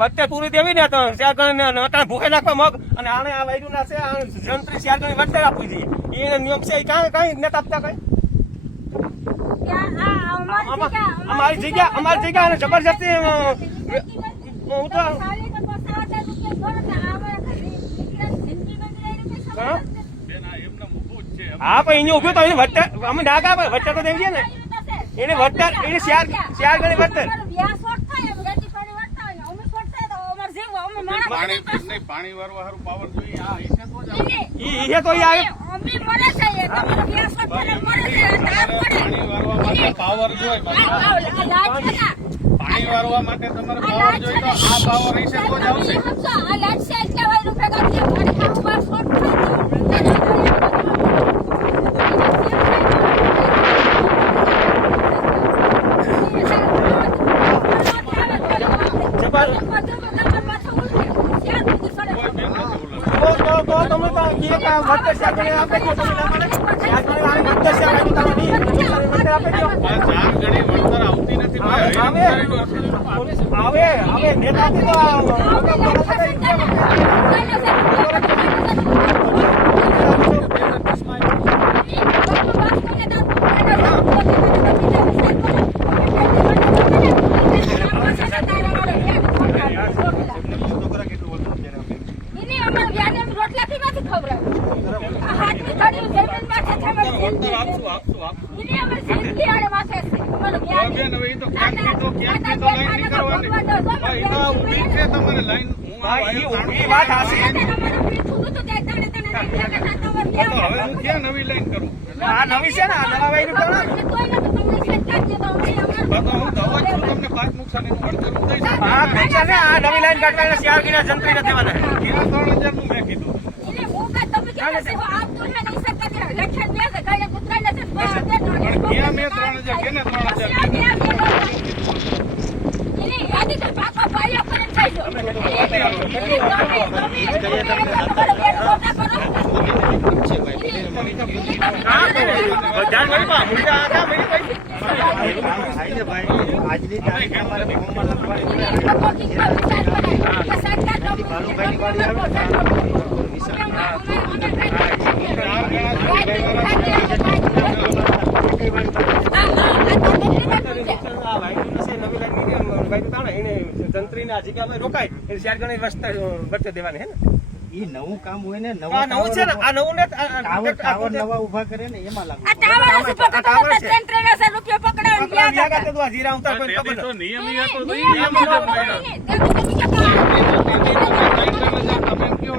વચ્ચે પૂરી દેવી ને તો ભૂખે નાખવા મગ અને આને આ વાયરું ના છે જંત્રી 4 ગણી વચ્ચે આપવી જોઈએ એ નિયમ છે કઈ નથી આપતા કઈ અમારી જગ્યા અને જબરજસ્તી હું તો હા પણ એને ઉભું તો એને વચ્ચે અમે ડાકા વચ્ચે તો દેવી ને એને વચ્ચે એને 4 ગણી વચ્ચે પાણી વાળવા હારું પાવર જોઈએ આ ઈસે તો જ આવે ઈ તો આવે પાણી વાળવા માટે પાવર જોઈએ પાણી વાળવા માટે તમારે પાવર જોઈએ તો આ પાવર ઈસે તો જ આવશે આ લાઈટ છે એટલા વાય રૂપિયા ગાડી પાણી ખાવા શોર્ટ નવી લાઈન કરું આ નવી છે ને આ નવા વાયરું હું દવા છું તમને 5 નુકસાની વળતર દઈશ હા પૈસા ને આ નવી લાઈન કાઢવાના 4 ગણા જંત્રી નથી દેવાના ત્યાં 3000 નું મેં કીધું ત્યાં મેં 3000 કેને જંત્રી ના જગ્યા રોકાય એ 4 ગણી વચ્ચે દેવાની હે ને ઈ નવું કામ હોય ને નવું છે ને આ નવું ને ટાવર નવા ઉભા કરે ને એમાં લાગે આ ટાવર છે ₹3,000 પકડાવ ગયા તો જીરા ઉતાર કોઈ ખબર તો નિયમ ઈ હતો નિયમ તમે કયો